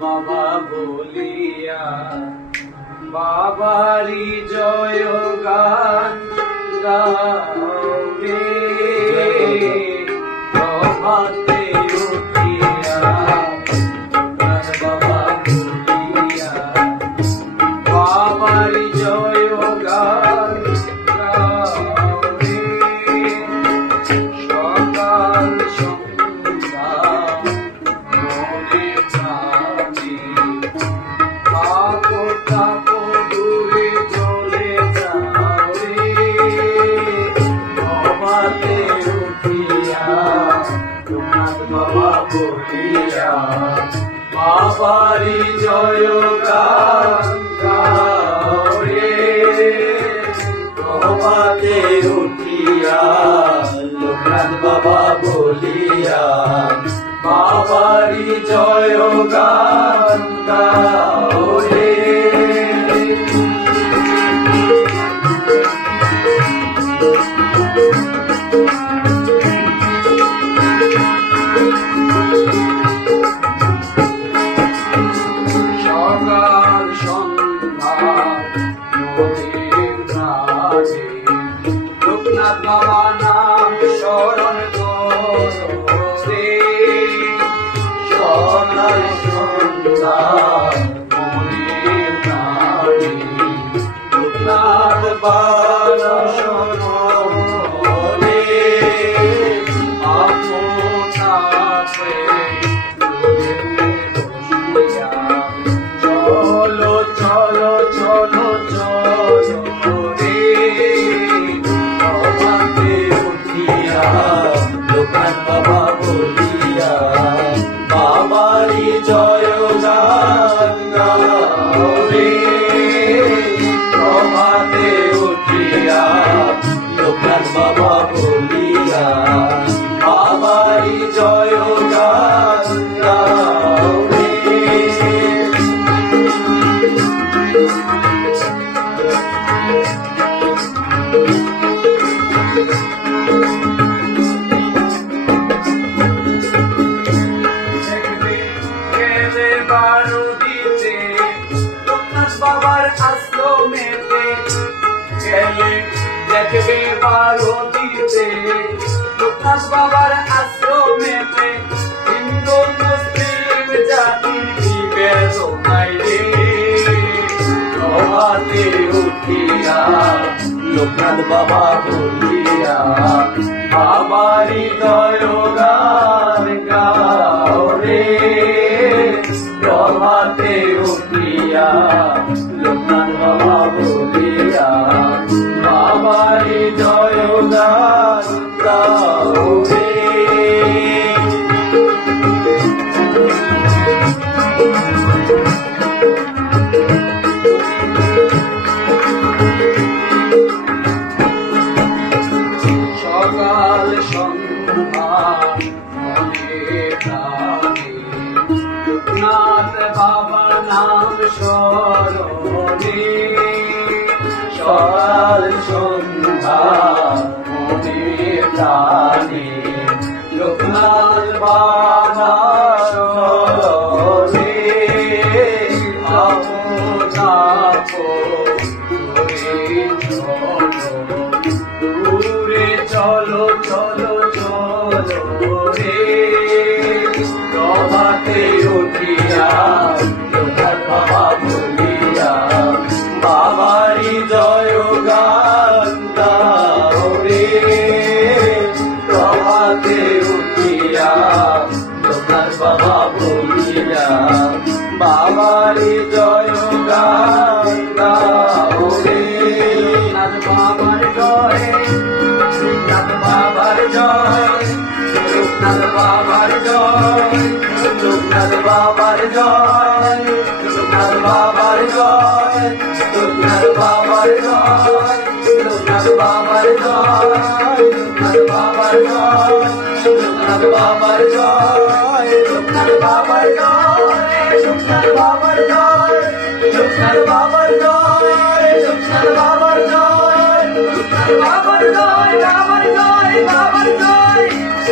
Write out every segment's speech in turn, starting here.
বাবা বলিয়া বাবারি জয় গান গাবে প্রভাতে উঠিয়া বাবা বলিয়া বাবারি জয় গান গাবে সকাল সন্ধ্যা মনে প্রাণে থাকো থাকো দূরে চলে যাও রে প্রভাতে উঠিয়া লোকনাথ বাবা বলিয়া বাবারি জয় গান গাও রে প্রভাতে উঠিয়া লোকনাথ বাবা বলিয়া বাবারি জয় গান গাও রে সকাল সন্ধ্যা নদীর ঘাটে লোকনাথ বাবা নাম স্মরণ করো রে সকাল সন্ধ্যা নদীর ঘাটে লোকনাথ বাবা স্মরণ রে আপনাকে চলো চলো চলো চলো রে প্রভাতে উঠিয়া লোকনাথ বাবা বলিয়া বাবারি জয় গান গাও রে প্রভাতে উঠিয়া লোকনাথ বাবা বলিয়া বাবারি জয় গান গাও রে লোকনাথ বাবার আশ্রমেতে গেলে দেখবে পার্বতীতে লোকনাথ বাবার আশ্রমেতে হিন্দু মুসলিম জাতির বিভেদ নাই রে প্রভাতে উঠিয়া লোকনাথ বাবা বলিয়া বাবারি জয় গান গাও রে প্রভাতে উঠিয়া লোকনাথ বাবা বলিয়া বাবারি জয় গান গাও রে সকাল সন্ধ্যা মনে প্রাণে লোকনাথ বাবা নাম স্মরণে সকাল সন্ধ্যা মনে প্রাণে লোকনাথ বাবা স্মরণে দূরে চলো চলো চলো রে প্রভাতে উঠিয়া লোকনাথ বাবা বলিয়া বাবারি জয় গান গাও রে প্রভাতে উঠিয়া লোকনাথ বাবা বলিয়া বাবারি জয় গান গাও রে লোকনাথ বাবার জয় লোকনাথ বাবার জয় লোকনাথ বাবার জয় লোকনাথ বাবার জয় লোকনাথ বাবার জয় লোকনাথ বাবার জয় লোকনাথ বাবার জয় লোকনাথ বাবার জয় লোকনাথ বাবার জয় লোকনাথ বাবার জয় লোকনাথ বাবার জয় লোকনাথ বাবার জয় লোকনাথ বাবার জয় লোকনাথ বাবার জয় বাবার জয় বাবার জয়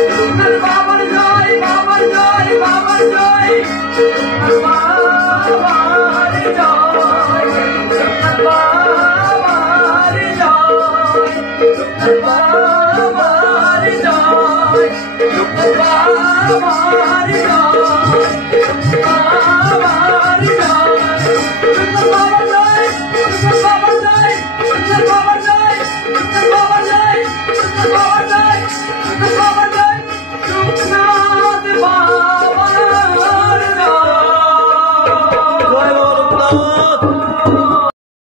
লোকনাথ বাবার জয় বাবার জয় বাবার জয় আল্লাহ